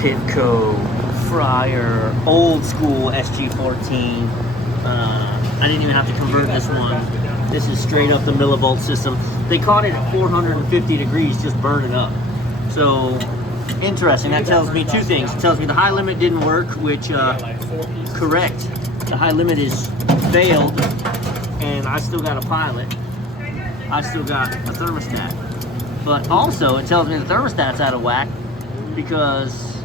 Pitco fryer, old school SG14. I didn't even have to convert this one. This is straight up the millivolt system. They caught it at 450 degrees, just burn it up. So, interesting. That tells me two things. It tells me the high limit didn't work, which, correct. The high limit is failed, and I still got a pilot. I still got a thermostat. But also, it tells me the thermostat's out of whack, because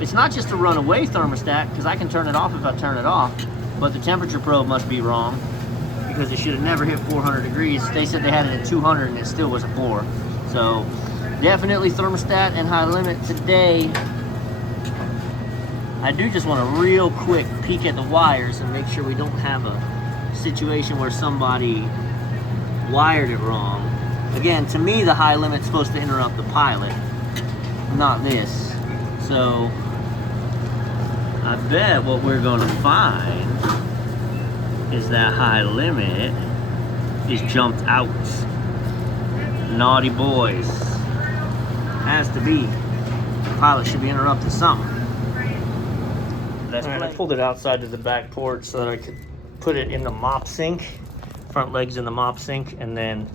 it's not just a runaway thermostat, because I can turn it off if I turn it off, but the temperature probe must be wrong, because it should have never hit 400 degrees. They said they had it at 200 and it still was a 4. So definitely thermostat and high limit today. I do just want a real quick peek at the wires and make sure we don't have a situation where somebody wired it wrong. Again, to me the high limit's supposed to interrupt the pilot, not this. So I bet what we're gonna find is that high limit is jumped out. Naughty boys. Has to be. The pilot should be interrupting something. I pulled it outside to the back porch so that I could put it in the mop sink, front legs in the mop sink, and then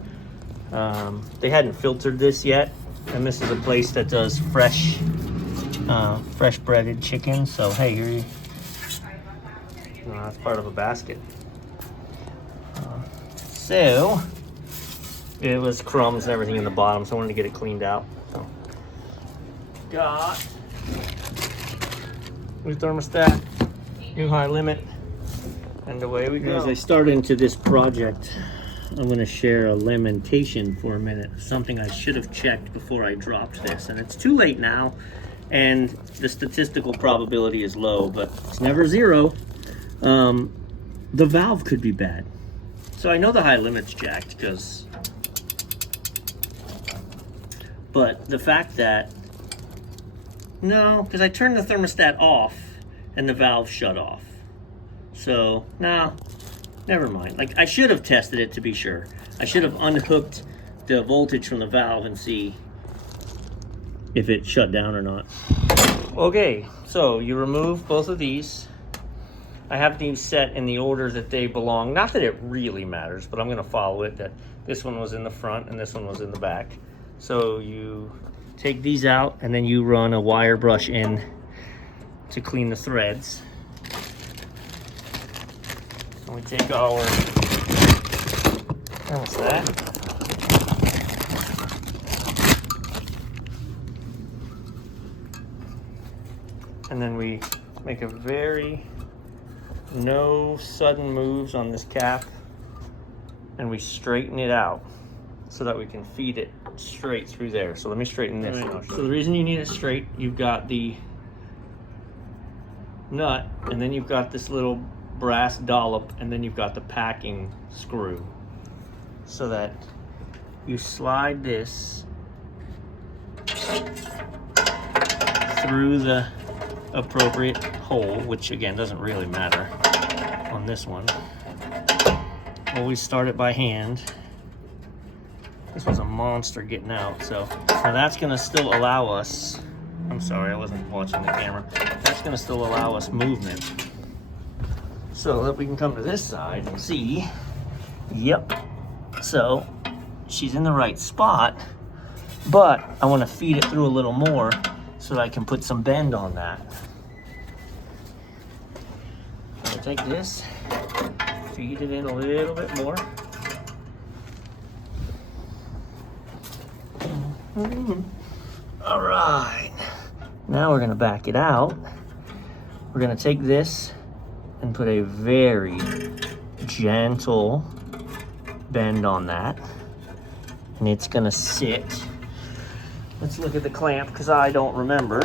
they hadn't filtered this yet, and this is a place that does fresh breaded chicken. So hey, here you that's part of a basket. So it was crumbs and everything in the bottom, so I wanted to get it cleaned out. So got new thermostat, new high limit, and away we go. As I start into this project, I'm going to share a lamentation for a minute, something I should have checked before I dropped this, and it's too late now, and the statistical probability is low, but it's never zero. The valve could be bad. So I know the high limit's jacked, but the fact that, no, because I turned the thermostat off and the valve shut off. So, no, never mind. Like, I should have tested it to be sure. I should have unhooked the voltage from the valve and see if it shut down or not. Okay, so you remove both of these. I have these set in the order that they belong. Not that it really matters, but I'm going to follow it, that this one was in the front and this one was in the back. So you take these out and then you run a wire brush in to clean the threads. And we take our thermostat. And then we make a no sudden moves on this cap, and we straighten it out so that we can feed it straight through there. So let me straighten this. Right. So the reason you need it straight, you've got the nut, and then you've got this little brass dollop, and then you've got the packing screw, so that you slide this through the appropriate hole, which again doesn't really matter on this one. Always start it by hand. This was a monster getting out. So now that's going to still allow us, I'm sorry, I wasn't watching the camera. That's going to still allow us movement, so that we can come to this side and see. Yep. So she's in the right spot, but I want to feed it through a little more so that I can put some bend on that. I'm gonna take this, feed it in a little bit more. All right, now we're gonna back it out. We're gonna take this and put a very gentle bend on that, and it's gonna sit. Let's look at the clamp, because I don't remember.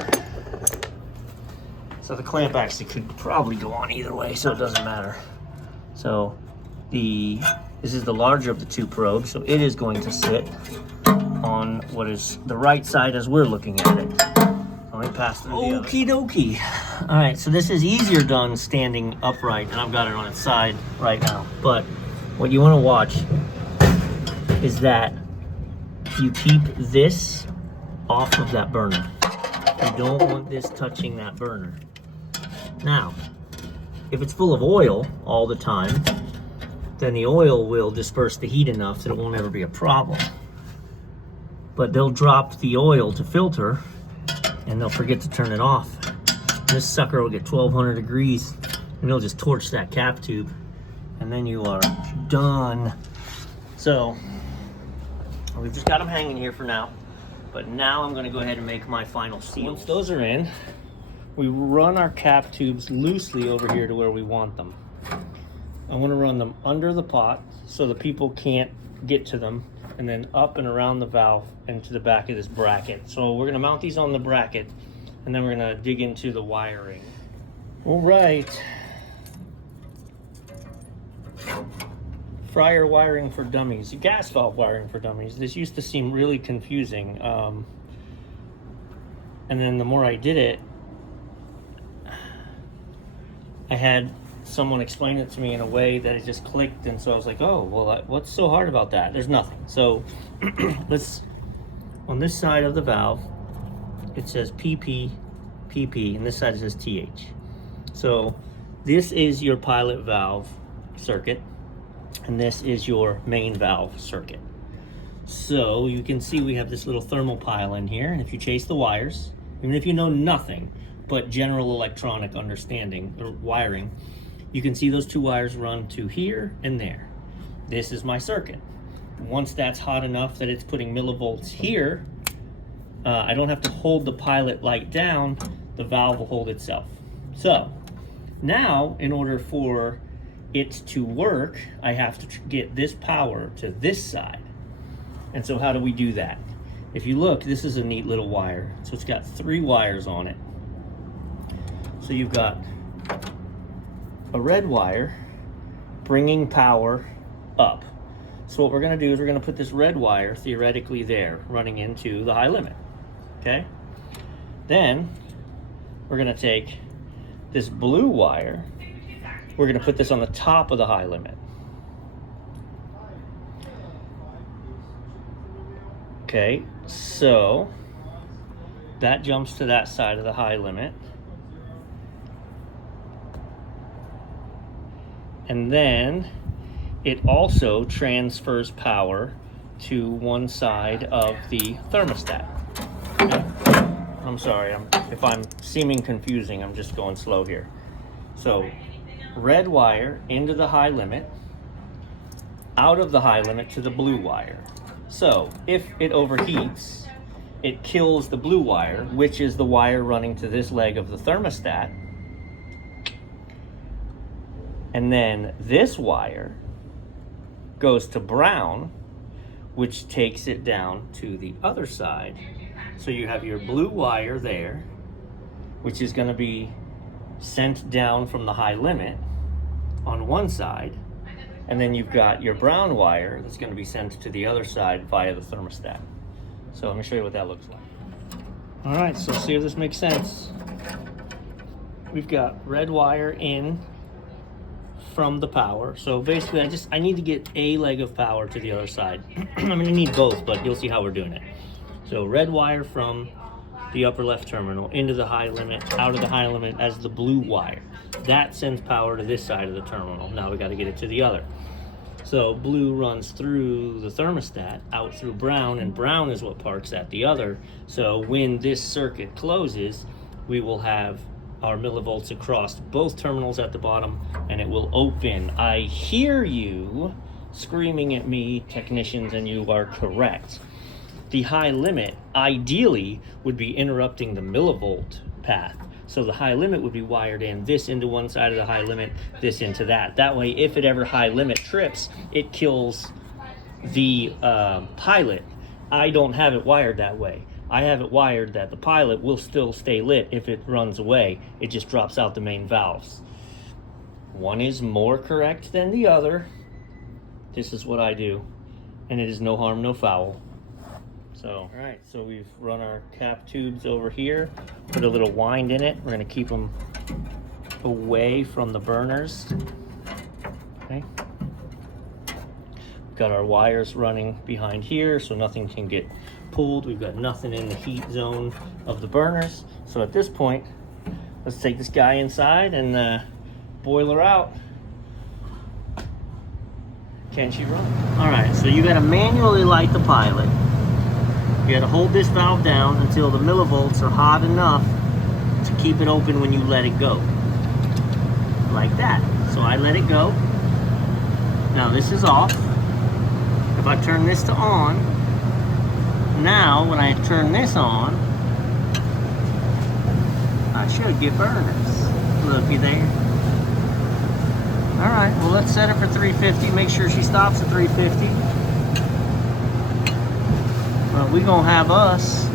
So the clamp actually could probably go on either way, so it doesn't matter. So this is the larger of the two probes, so it is going to sit on what is the right side as we're looking at it. Let me pass through the other. Okie dokie. All right, so this is easier done standing upright, and I've got it on its side right now. But what you want to watch is that you keep this off of that burner. You don't want this touching that burner. Now, if it's full of oil all the time, then the oil will disperse the heat enough that it won't ever be a problem. But they'll drop the oil to filter and they'll forget to turn it off. This sucker will get 1200 degrees and it'll just torch that cap tube, and then you are done. So we've just got them hanging here for now, but now I'm going to go ahead and make my final seal. Once those are in, we run our cap tubes loosely over here to where we want them. I want to run them under the pot so the people can't get to them, and then up and around the valve and to the back of this bracket. So we're going to mount these on the bracket, and then we're going to dig into the wiring. All right. Fryer wiring for dummies, gas valve wiring for dummies. This used to seem really confusing. And then the more I did it, I had someone explain it to me in a way that it just clicked, and so I was like, oh, well, what's so hard about that? There's nothing. So let's, on this side of the valve, it says PP, PP, and this side it says TH. So this is your pilot valve circuit, and this is your main valve circuit. So you can see we have this little thermal pile in here, and if you chase the wires, even if you know nothing but general electronic understanding or wiring, you can see those two wires run to here and there. This is my circuit. Once that's hot enough that it's putting millivolts here, I don't have to hold the pilot light down, the valve will hold itself. So now, in order for it to work, I have to get this power to this side. And so how do we do that? If you look, this is a neat little wire. So it's got 3 wires on it. So you've got a red wire bringing power up. So what we're going to do is we're going to put this red wire theoretically there, running into the high limit. Okay? Then we're going to take this blue wire, we're going to put this on the top of the high limit. Okay, so that jumps to that side of the high limit. And then it also transfers power to one side of the thermostat. Okay. I'm sorry, if I'm seeming confusing, I'm just going slow here. So red wire into the high limit, out of the high limit to the blue wire. So if it overheats, it kills the blue wire, which is the wire running to this leg of the thermostat. And then this wire goes to brown, which takes it down to the other side. So you have your blue wire there, which is going to be sent down from the high limit on one side. And then you've got your brown wire that's going to be sent to the other side via the thermostat. So let me show you what that looks like. All right, so see if this makes sense. We've got red wire in from the power. So basically I need to get a leg of power to the other side. I'm going to need both, but you'll see how we're doing it. So red wire from the upper left terminal into the high limit, out of the high limit as the blue wire. That sends power to this side of the terminal. Now we got to get it to the other. So blue runs through the thermostat, out through brown, and brown is what parks at the other. So when this circuit closes, we will have our millivolts across both terminals at the bottom, and it will open. I hear you screaming at me, technicians, and you are correct. The high limit ideally would be interrupting the millivolt path. So the high limit would be wired in, this into one side of the high limit, this into that. That way, if it ever high limit trips, it kills the pilot. I don't have it wired that way. I have it wired that the pilot will still stay lit if it runs away. It just drops out the main valves. One is more correct than the other. This is what I do, and it is no harm, no foul. So, all right, so we've run our cap tubes over here, put a little wind in it. We're gonna keep them away from the burners. Okay. We've got our wires running behind here so nothing can get pulled. We've got nothing in the heat zone of the burners. So at this point, let's take this guy inside and boil her out. Can she run? All right, so you gotta manually light the pilot. You gotta hold this valve down until the millivolts are hot enough to keep it open when you let it go. Like that. So I let it go. Now this is off. If I turn this to on, now when I turn this on, I should get burners. Looky there. Alright, well let's set it for 350. Make sure she stops at 350. Well, we're going to have us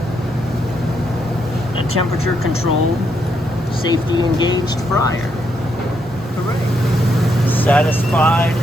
a temperature controlled, safety engaged fryer. Hooray. Satisfied